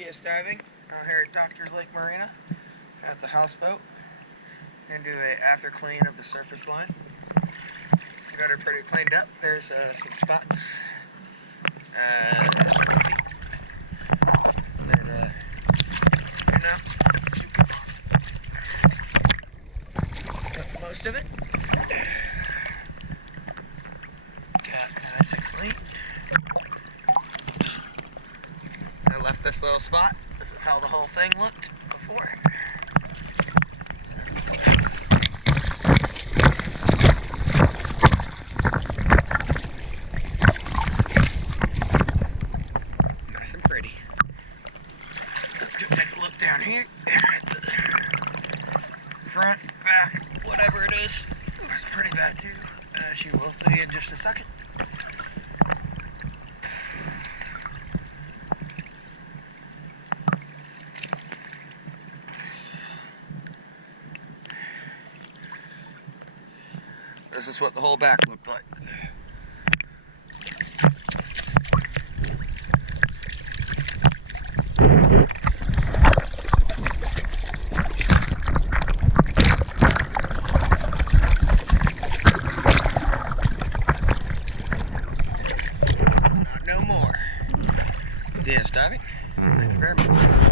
DS diving out here at Doctor's Lake Marina at the houseboat, and do a after clean of the surface line. Got her pretty cleaned up. There's some spots that most of it. Got nice and clean. I left this little spot. This is how the whole thing looked before. Nice and pretty. Let's go take a look down here. Front, back, whatever it is. It's pretty bad too, as you will see in just a second. This is what the whole back looked like. Not no more. DS diving. Thank you very much.